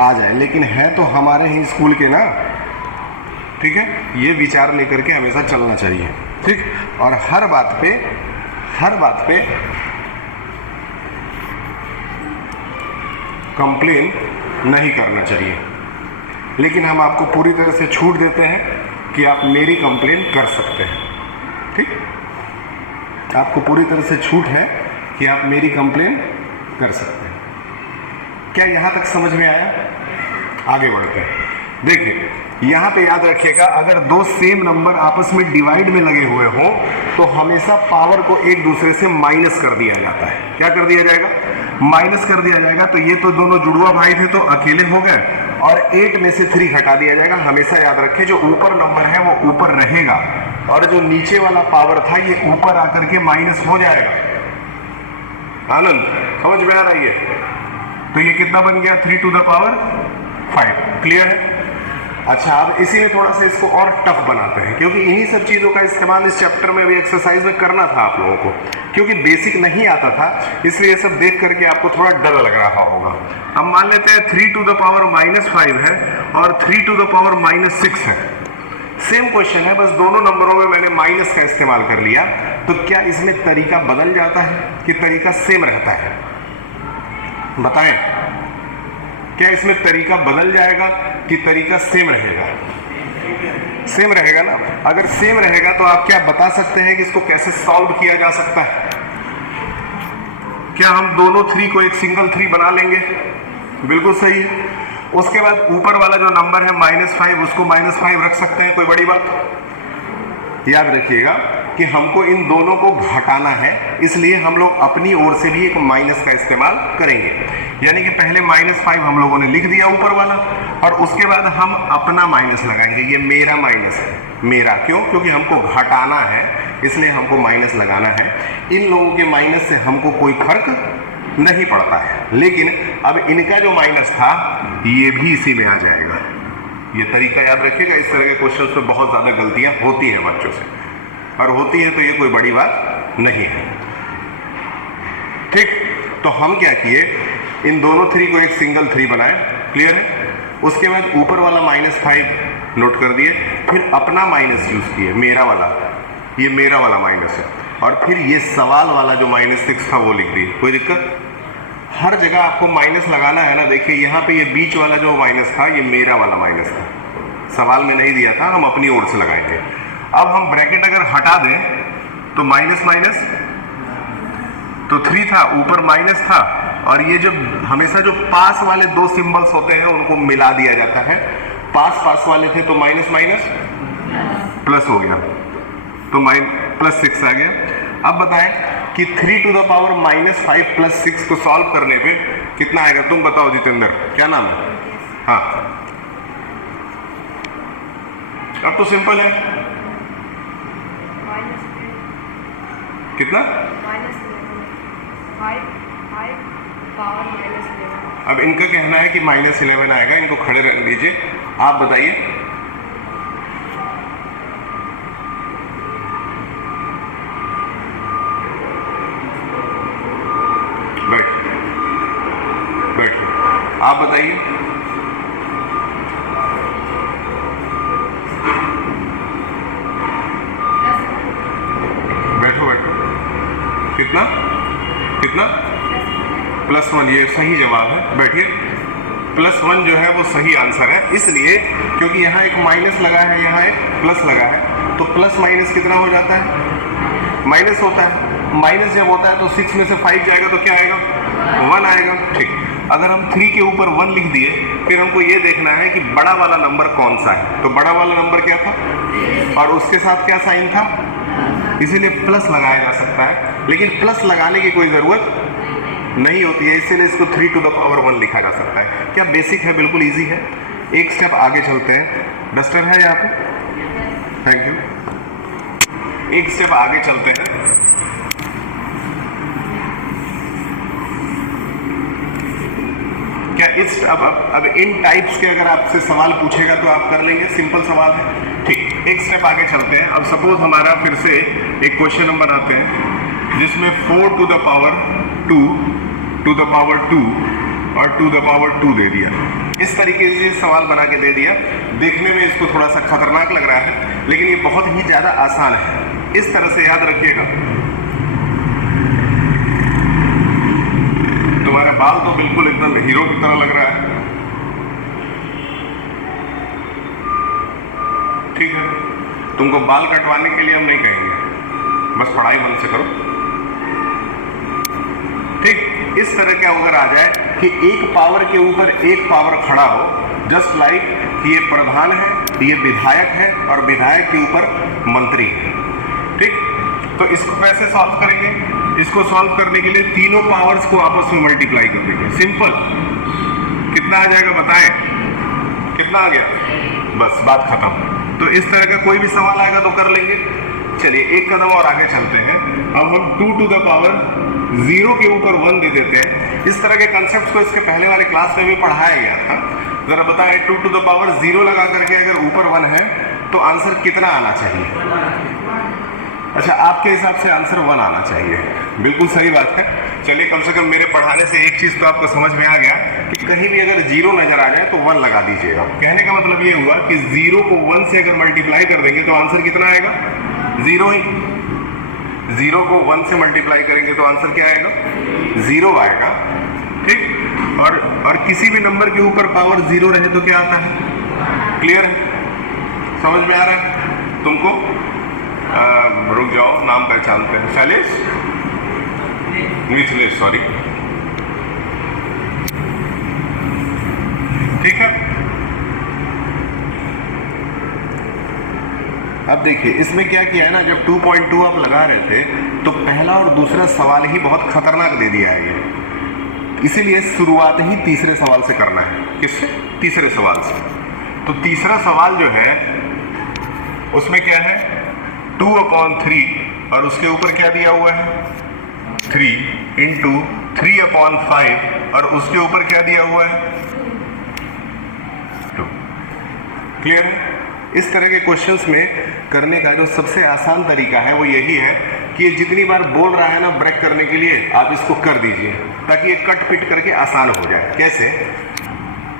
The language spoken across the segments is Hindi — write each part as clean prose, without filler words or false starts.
आ जाए, लेकिन है तो हमारे ही स्कूल के ना, ठीक है। ये विचार लेकर के हमेशा चलना चाहिए, ठीक। और हर बात पे कंप्लेन नहीं करना चाहिए, लेकिन हम आपको पूरी तरह से छूट देते हैं कि आप मेरी कंप्लेन कर सकते हैं, ठीक। आपको पूरी तरह से छूट है कि आप मेरी कंप्लेन कर सकते हैं। क्या यहाँ तक समझ में आया? आगे बढ़ते हैं। देखिए यहाँ पे याद रखिएगा, अगर दो सेम नंबर आपस में डिवाइड में लगे हुए हों तो हमेशा पावर को एक दूसरे से माइनस कर दिया जाता है। क्या कर दिया जाएगा? माइनस कर दिया जाएगा। तो ये तो दोनों जुड़वा भाई थे तो अकेले हो गए, और 8 में से 3 घटा दिया जाएगा। हमेशा याद रखें, जो ऊपर नंबर है वो ऊपर रहेगा, और जो नीचे वाला पावर था ये ऊपर आकर के माइनस हो जाएगा। आनंद, समझ में आ रही है? तो ये कितना बन गया? 3 to the power 5। क्लियर है? अच्छा, अब इसी में थोड़ा सा इसको और टफ बनाते हैं, क्योंकि इन्हीं सब चीज़ों का इस्तेमाल इस चैप्टर में भी, एक्सरसाइज में करना था आप लोगों को, क्योंकि बेसिक नहीं आता था, इसलिए सब देख करके आपको थोड़ा डर लग रहा होगा। अब मान लेते हैं 3 to the power -5 है और 3 to the power -6 है। सेम क्वेश्चन है, बस दोनों नंबरों में मैंने माइनस का इस्तेमाल कर लिया। तो क्या इसमें तरीका बदल जाता है कि तरीका सेम रहता है? बताएं, क्या इसमें तरीका बदल जाएगा कि तरीका सेम रहेगा? सेम रहेगा ना। अगर सेम रहेगा तो आप क्या बता सकते हैं कि इसको कैसे सॉल्व किया जा सकता है? क्या हम दोनों 3 को एक सिंगल 3 बना लेंगे? बिल्कुल सही है। उसके बाद ऊपर वाला जो नंबर है -5, उसको -5 रख सकते हैं, कोई बड़ी बात? याद रखिएगा कि हमको इन दोनों को घटाना है, इसलिए हम लोग अपनी ओर से भी एक माइनस का इस्तेमाल करेंगे। यानी कि पहले -5 हम लोगों ने लिख दिया ऊपर वाला, और उसके बाद हम अपना माइनस लगाएंगे। ये मेरा माइनस है, मेरा क्यों? क्योंकि हमको घटाना है, इसलिए हमको माइनस लगाना है। इन लोगों के माइनस से हमको कोई फर्क नहीं पड़ता है, लेकिन अब इनका जो माइनस था ये भी इसी में आ जाएगा। ये तरीका याद रखिएगा। इस तरह के क्वेश्चंस में बहुत ज़्यादा गलतियां होती हैं बच्चों से, और होती है तो ये कोई बड़ी बात नहीं है, ठीक। तो हम क्या किए, इन दोनों 3 को एक सिंगल 3 बनाए। क्लियर है? उसके बाद ऊपर वाला -5 नोट कर दिए, फिर अपना माइनस यूज किए, मेरा वाला, ये मेरा वाला माइनस है, और फिर ये सवाल वाला जो -6 था वो लिख दिए। कोई दिक्कत? हर जगह आपको माइनस लगाना है ना। देखिए यहाँ पे ये बीच वाला जो माइनस था ये मेरा वाला माइनस था, सवाल में नहीं दिया था, हम अपनी ओर से लगाएंगे। अब हम ब्रैकेट अगर हटा दें तो माइनस माइनस तो 3 था, ऊपर माइनस था, और ये जो हमेशा जो पास वाले 2 सिंबल्स होते हैं उनको मिला दिया जाता है। पास वाले थे तो माइनस माइनस प्लस हो गया, तो +6 आ गया। अब बताएं कि 3 to the power -5 + 6 को सॉल्व करने पे कितना आएगा? तुम बताओ जितेंद्र, क्या नाम है? हाँ, अब तो सिंपल है। कितना? अब इनका कहना है कि -11 आएगा। इनको खड़े रख दीजिए, आप बताइए। आप बताइए। बैठो बैठो। कितना कितना? +1। ये सही जवाब है, बैठिए। +1 जो है वो सही आंसर है, इसलिए क्योंकि यहाँ एक माइनस लगा है, यहाँ एक प्लस लगा है, तो प्लस माइनस कितना हो जाता है? माइनस होता है। माइनस जब होता है तो 6 में से 5 जाएगा तो क्या आएगा? 1 आएगा, ठीक। अगर हम 3 के ऊपर 1 लिख दिए, फिर हमको ये देखना है कि बड़ा वाला नंबर कौन सा है। तो बड़ा वाला नंबर क्या था, और उसके साथ क्या साइन था, इसीलिए प्लस लगाया जा सकता है, लेकिन प्लस लगाने की कोई ज़रूरत नहीं होती है, इसीलिए इसको 3 to the power 1 लिखा जा सकता है। क्या बेसिक है? बिल्कुल ईजी है। एक स्टेप आगे चलते हैं। डस्टर है यहाँ पे? Thank you. एक स्टेप आगे चलते हैं। क्या इस अब इन टाइप्स के अगर आपसे सवाल पूछेगा तो आप कर लेंगे? सिंपल सवाल है, ठीक। एक स्टेप आगे चलते हैं। अब सपोज हमारा फिर से एक क्वेश्चन नंबर आते हैं जिसमें 4 to the power 2 to the power 2 और टू द पावर 2 दे दिया। इस तरीके से सवाल बना के दे दिया। देखने में इसको थोड़ा सा खतरनाक लग रहा है, लेकिन ये बहुत ही ज़्यादा आसान है। इस तरह से याद रखिएगा। तुम्हारा बाल तो बिल्कुल एकदम हीरो की तरह लग रहा है, ठीक है। तुमको बाल कटवाने के लिए हम नहीं कहेंगे, बस पढ़ाई मन से करो, ठीक। इस तरह का अगर आ जाए कि एक पावर के ऊपर एक पावर खड़ा हो, जस्ट लाइक कि ये प्रधान है, ये विधायक है और विधायक के ऊपर मंत्री है, ठीक। तो इसको कैसे सॉल्व करेंगे? इसको सॉल्व करने के लिए तीनों पावर्स को आपस में मल्टीप्लाई कर देंगे। सिंपल। कितना आ जाएगा बताएं? कितना आ गया? बस बात खत्म। तो इस तरह का कोई भी सवाल आएगा तो कर लेंगे। चलिए एक कदम और आगे चलते हैं। अब हम 2 टू द पावर 0 के ऊपर 1 दे देते हैं। इस तरह के कंसेप्ट को इसके पहले वाले क्लास में भी पढ़ाया गया था। जरा बताएं, 2 टू द पावर 0 लगा करके अगर ऊपर 1 है तो आंसर कितना आना चाहिए? अच्छा, आपके हिसाब से आंसर 1 आना चाहिए। बिल्कुल सही बात है। चलिए, कम से कम मेरे पढ़ाने से एक चीज़ तो आपको समझ में आ गया कि कहीं भी अगर 0 नजर आ जाए तो 1 लगा दीजिएगा। कहने का मतलब ये हुआ कि 0 को 1 से अगर मल्टीप्लाई कर देंगे तो आंसर कितना आएगा? 0 ही। 0 को 1 से मल्टीप्लाई करेंगे तो आंसर क्या आएगा? 0 आएगा, ठीक। और किसी भी नंबर के ऊपर पावर 0 रहे तो क्या आता है? क्लियर है? समझ में आ रहा है तुमको? रुक जाओ, नाम पहचानते हैं। शैलेश, मिथिलेश, सॉरी, ठीक है। अब देखिए इसमें क्या किया है ना, जब 2.2 आप लगा रहे थे तो पहला और दूसरा सवाल ही बहुत खतरनाक दे दिया है ये, इसीलिए शुरुआत ही तीसरे सवाल से करना है। किससे? तीसरे सवाल से। तो तीसरा सवाल जो है उसमें क्या है? 2/3 और उसके ऊपर क्या दिया हुआ है? 3 इंटू 3/5 और उसके ऊपर क्या दिया हुआ है? 2। क्लियर है? इस तरह के क्वेश्चंस में करने का जो सबसे आसान तरीका है वो यही है कि ये जितनी बार बोल रहा है ना ब्रेक करने के लिए, आप इसको कर दीजिए ताकि ये कट पिट करके आसान हो जाए। कैसे?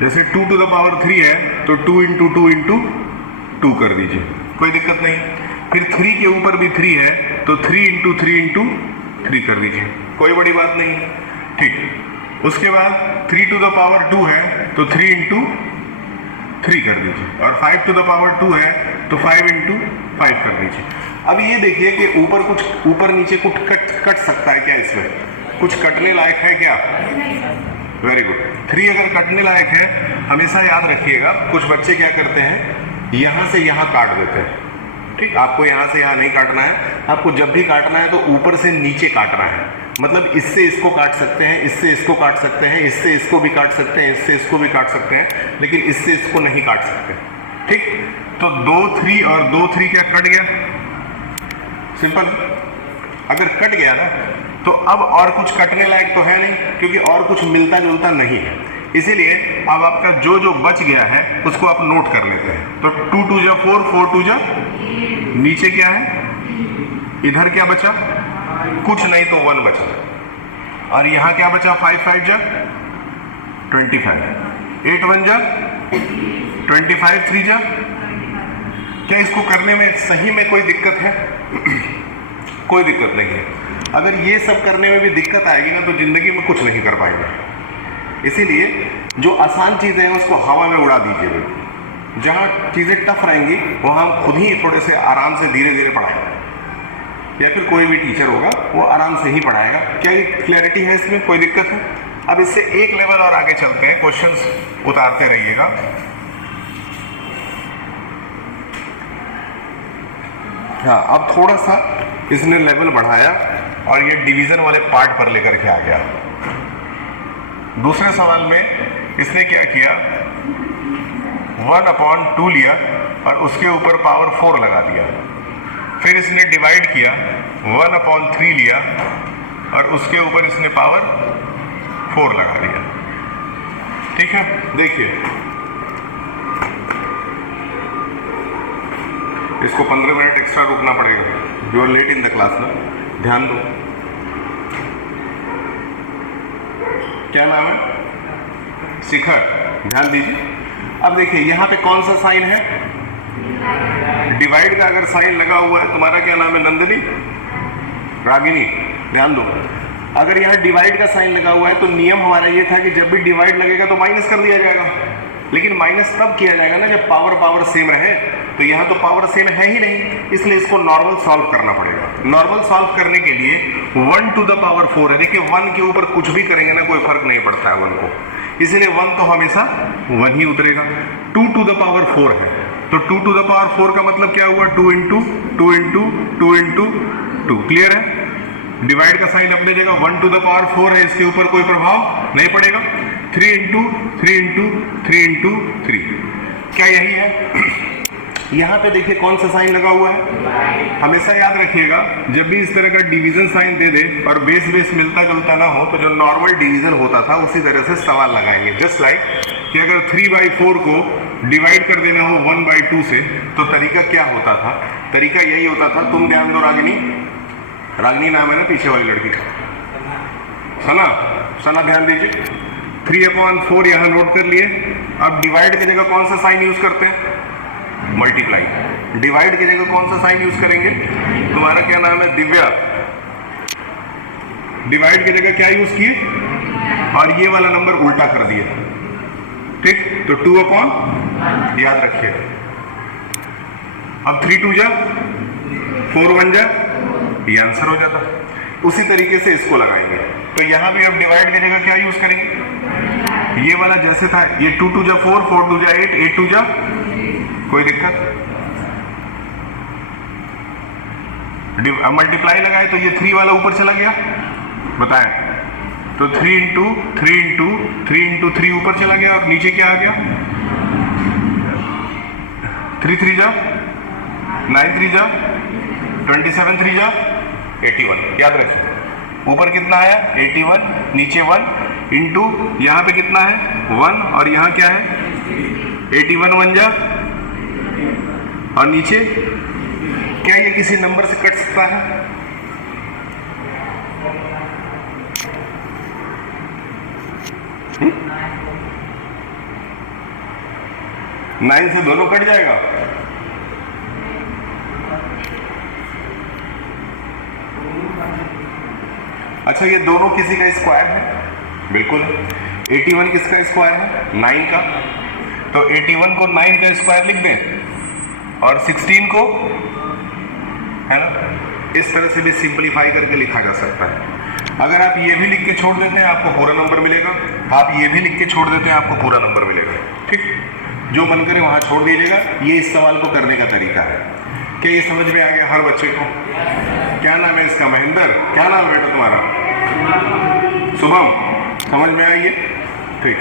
जैसे 2 टू द पावर 3 है तो 2 इंटू 2 इंटू 2 कर दीजिए, कोई दिक्कत नहीं। फिर 3 के ऊपर भी 3 है तो 3 इंटू 3 इंटू 3 कर दीजिए, कोई बड़ी बात नहीं है, ठीक। उसके बाद 3 टू द पावर 2 है तो 3 इंटू 3 कर दीजिए, और 5 टू द पावर 2 है तो 5 इंटू 5 कर दीजिए। अब ये देखिए कि ऊपर नीचे कुछ कट सकता है क्या? इसमें कुछ कटने लायक है क्या? Very good. 3 अगर कटने लायक है, हमेशा याद रखिएगा, कुछ बच्चे क्या करते हैं, यहाँ से यहाँ काट देते हैं, ठीक। आपको यहाँ से यहाँ नहीं काटना है, आपको जब भी काटना है तो ऊपर से नीचे काटना है। मतलब इससे इसको काट सकते हैं, इससे इसको काट सकते हैं, इससे इसको भी काट सकते हैं, इससे इसको भी काट सकते हैं, लेकिन इससे इसको नहीं काट सकते, ठीक। तो 2 3 और 2 3 क्या कट गया? सिंपल। अगर कट गया ना तो अब और कुछ कटने लायक तो है नहीं, क्योंकि और कुछ मिलता जुलता नहीं है। इसीलिए अब आपका जो जो बच गया है उसको आप नोट कर लेते हैं। तो 2 2 जा 4, 4 2 जा, नीचे क्या है? इधर क्या बचा? कुछ नहीं तो 1 बचा, और यहाँ क्या बचा? 5 5 जा 25, 8 1 जा 25, 3 जा। क्या इसको करने में सही में कोई दिक्कत है? कोई दिक्कत नहीं है। अगर ये सब करने में भी दिक्कत आएगी ना तो जिंदगी में कुछ नहीं कर पाएंगे। इसीलिए जो आसान चीज़ें हैं उसको हवा में उड़ा दीजिए। जहाँ चीज़ें टफ रहेंगी वहाँ हम खुद ही थोड़े से आराम से धीरे धीरे पढ़ाएंगे, या फिर कोई भी टीचर होगा वो आराम से ही पढ़ाएगा। क्या ये क्लैरिटी है? इसमें कोई दिक्कत है? अब इससे एक लेवल और आगे चलते हैं, क्वेश्चंस उतारते रहिएगा। हाँ, अब थोड़ा सा इसने लेवल बढ़ाया और ये डिवीजन वाले पार्ट पर लेकर के आ गया। दूसरे सवाल में इसने क्या किया? 1/2 लिया और उसके ऊपर पावर 4 लगा दिया। फिर इसने डिवाइड किया, 1/3 लिया और उसके ऊपर इसने पावर 4 लगा दिया, ठीक है। देखिए इसको 15 मिनट एक्स्ट्रा रुकना पड़ेगा, you are late in the class ना, ध्यान दो। क्या नाम है? शिखर, ध्यान दीजिए। अब देखिए यहाँ पे कौन सा साइन है, डिवाइड का अगर साइन लगा हुआ है, तुम्हारा क्या नाम है, नंदिनी, रागिनी, ध्यान दो। अगर यहाँ डिवाइड का साइन लगा हुआ है तो नियम हमारा ये था कि जब भी डिवाइड लगेगा तो माइनस कर दिया जाएगा, लेकिन माइनस तब किया जाएगा ना जब पावर सेम रहे। तो यहाँ तो पावर सेम है ही नहीं, इसलिए इसको नॉर्मल सॉल्व करना पड़ेगा। नॉर्मल सॉल्व करने के लिए 1 to the power 4 है। देखिए 1 के ऊपर कुछ भी करेंगे ना कोई फर्क नहीं पड़ता है 1 को, इसलिए 1 तो हमेशा 1 ही उतरेगा। 2 to the power 4 है, तो 2 to the power 4 का मतलब क्या हुआ, 2 into 2 into 2 into 2, क्लियर है। डिवाइड का साइन अपने जगह, 1 to the power 4 है, इसके ऊपर कोई प्रभाव नहीं पड़ेगा। 3 into 3 into 3 into 3, क्या यही है। यहाँ पे देखिए कौन सा साइन लगा हुआ है, हमेशा याद रखिएगा जब भी इस तरह का डिवीजन साइन दे दे और बेस मिलता जुलता ना हो तो जो नॉर्मल डिवीजन होता था उसी तरह से सवाल लगाएंगे। जस्ट लाइक कि अगर 3/4 को डिवाइड कर देना हो 1/2 से तो तरीका क्या होता था, तरीका यही होता था। तुम ध्यान दो, रागिनी नाम है ना पीछे वाली लड़की का, सना ध्यान दीजिए। 3/4 यहाँ नोट कर लिए। अब डिवाइड की जगह कौन सा साइन यूज करते हैं, मल्टीप्लाई। डिवाइड की जगह कौन सा साइन यूज करेंगे, तुम्हारा क्या नाम है, दिव्या। डिवाइड की जगह क्या यूज किए, और ये वाला नंबर उल्टा कर दिया, ठीक। तो 2/, याद रखिए। अब 3 2 जा 4 1 जा, ये आंसर हो जाता। उसी तरीके से इसको लगाएंगे। तो यहां भी अब डिवाइड की जगह क्या यूज करेंगे, ये वाला जैसे था, ये 2 2 जा 4 4 2 जा 8 8 2 जा, कोई दिक्कत। मल्टीप्लाई लगाए तो ये 3 वाला ऊपर चला गया, बताएं। तो 3 into 3 into 3 into 3 ऊपर चला गया और नीचे क्या आ गया, 3 3 जा 9 3 जा 27 3 जा 81, याद रखिए। ऊपर कितना आया 81, नीचे 1 इंटू यहाँ पे कितना है 1 और यहाँ क्या है 81 1 जा, और नीचे क्या ये किसी नंबर से कट सकता है, नाइन से दोनों कट जाएगा। अच्छा ये दोनों किसी का स्क्वायर है, बिल्कुल है। 81 किसका स्क्वायर है, 9 का। तो 81 को 9 का स्क्वायर लिख दें और 16 को, है ना, इस तरह से भी सिंपलीफाई करके लिखा जा सकता है। अगर आप ये भी लिख के छोड़ देते हैं आपको पूरा नंबर मिलेगा, आप ये भी लिख के छोड़ देते हैं आपको पूरा नंबर मिलेगा, ठीक। जो मन करे वहां छोड़ दीजिएगा। ये इस सवाल को करने का तरीका है। क्या ये समझ में आ गया हर बच्चे को? क्या नाम है इसका, महेंद्र, क्या नाम है बेटा तुम्हारा, शुभम, समझ में आई है, ठीक।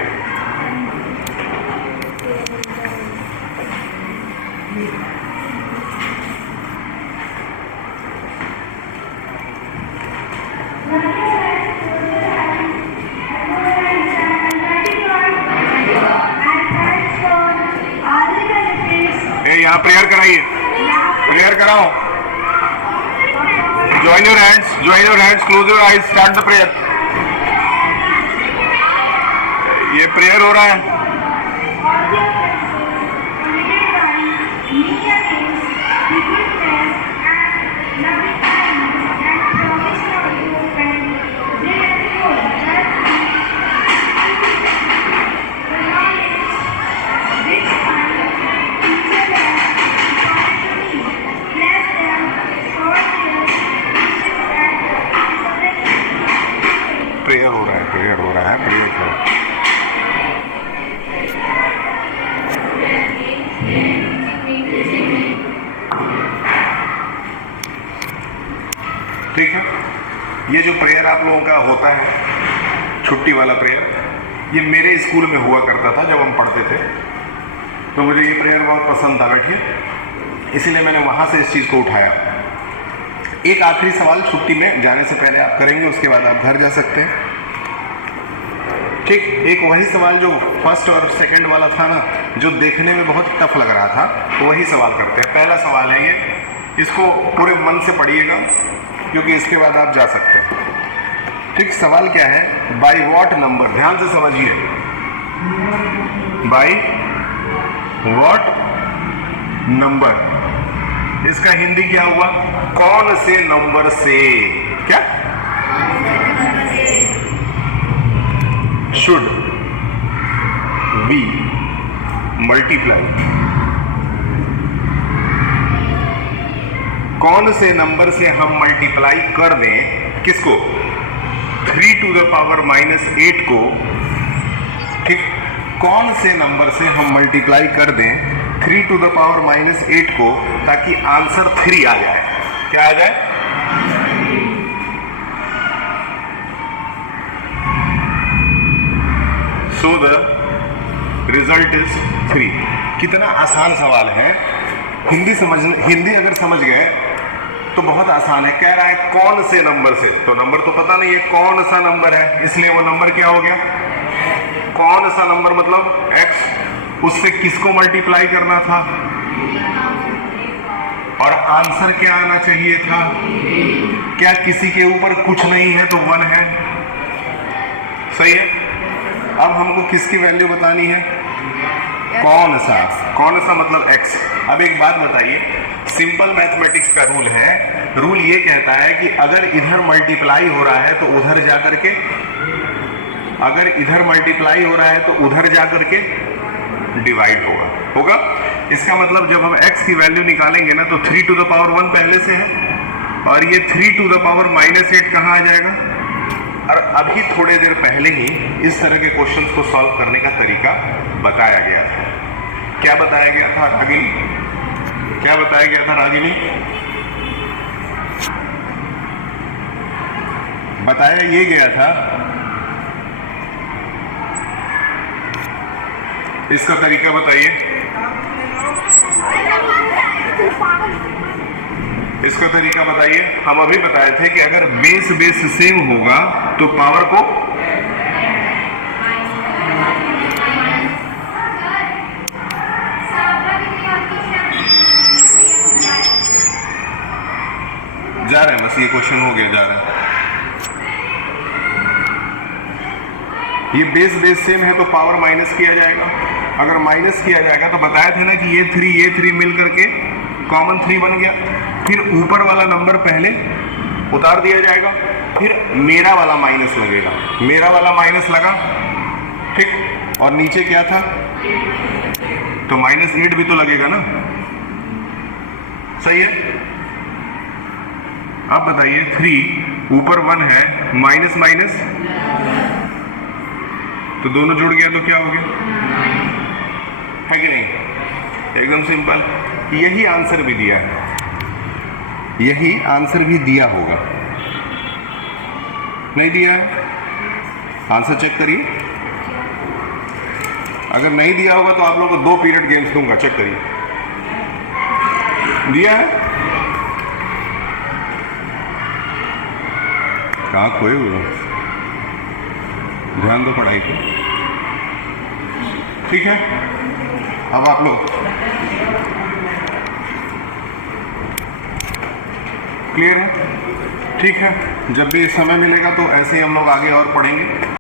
यहाँ प्रेयर कराइए, प्रेयर कराओ। Join your hands, close your eyes, start the prayer. ये प्रेयर हो रहा है। प्रेयर हो रहा है, प्रेयर करो। ठीक है, ये जो प्रेयर आप लोगों का होता है छुट्टी वाला प्रेयर, ये मेरे स्कूल में हुआ करता था जब हम पढ़ते थे, तो मुझे ये प्रेयर बहुत पसंद था, बैठिए, इसीलिए मैंने वहाँ से इस चीज़ को उठाया। एक आखिरी सवाल छुट्टी में जाने से पहले आप करेंगे, उसके बाद आप घर जा सकते हैं, ठीक। एक वही सवाल जो फर्स्ट और सेकंड वाला था ना, जो देखने में बहुत टफ लग रहा था, वही सवाल करते हैं। पहला सवाल है ये, इसको पूरे मन से पढ़िएगा क्योंकि इसके बाद आप जा सकते हैं, ठीक। सवाल क्या है, बाय व्हाट नंबर, ध्यान से समझिए, बाई व्हाट नंबर। इसका हिंदी क्या हुआ? कौन से नंबर से, क्या शुड वी मल्टीप्लाई, कौन से नंबर से हम मल्टीप्लाई कर दें किसको? 3 to the power -8 को, ठीक, कौन से नंबर से हम मल्टीप्लाई कर दें 3 to the power -8 को, ताकि आंसर 3 आ जाए। क्या आ जाए? So the result is 3। कितना आसान सवाल है। हिंदी अगर समझ गए तो बहुत आसान है। कह रहा है कौन से नंबर से, तो नंबर तो पता नहीं है कौन सा नंबर है, इसलिए वो नंबर क्या हो गया? कौन सा नंबर मतलब x। उससे किसको मल्टीप्लाई करना था और आंसर क्या आना चाहिए था? क्या किसी के ऊपर कुछ नहीं है तो 1 है, सही है। अब हमको किसकी वैल्यू बतानी है? कौन सा, कौन सा मतलब x। अब एक बात बताइए, सिंपल मैथमेटिक्स का रूल है, रूल ये कहता है कि अगर इधर मल्टीप्लाई हो रहा है तो उधर जा करके, अगर इधर मल्टीप्लाई हो रहा है तो उधर जा करके डिवाइड होगा। इसका मतलब जब हम x की वैल्यू निकालेंगे ना तो 3 to the power 1 पहले से है और ये 3 to the power -8 कहाँ आ जाएगा? और अभी थोड़े देर पहले ही इस तरह के क्वेश्चंस को सॉल्व करने का तरीका बताया गया था। क्या बताया गया था रागिनी? क्या बताया गया था रागिनी? बताया ये गया था, इसका तरीका बताइए। इसका तरीका बताइए। हम अभी बताए थे कि अगर बेस सेम होगा तो पावर को जा रहा है, बस ये क्वेश्चन हो गया, जा रहा है। ये बेस सेम है तो पावर माइनस किया जाएगा। अगर माइनस किया जाएगा तो बताया था ना कि ये 3 मिल करके कॉमन 3 बन गया, फिर ऊपर वाला नंबर पहले उतार दिया जाएगा, फिर मेरा वाला माइनस लगेगा, मेरा वाला माइनस लगा, ठीक, और नीचे क्या था तो -8 भी तो लगेगा ना, सही है। अब बताइए 3 ऊपर 1 है, माइनस तो दोनों जुड़ गया तो क्या हो गया, है कि नहीं? एकदम सिंपल। यही आंसर भी दिया है, यही आंसर भी दिया होगा, नहीं दिया है? आंसर चेक करिए। अगर नहीं दिया होगा तो आप लोगों को 2 पीरियड गेम्स दूंगा, चेक करिए। दिया है? कहाँ खोए हुए हो? ध्यान दो पढ़ाई पे, ठीक है। अब आप लोग क्लियर है? ठीक है, जब भी समय मिलेगा तो ऐसे ही हम लोग आगे और पढ़ेंगे।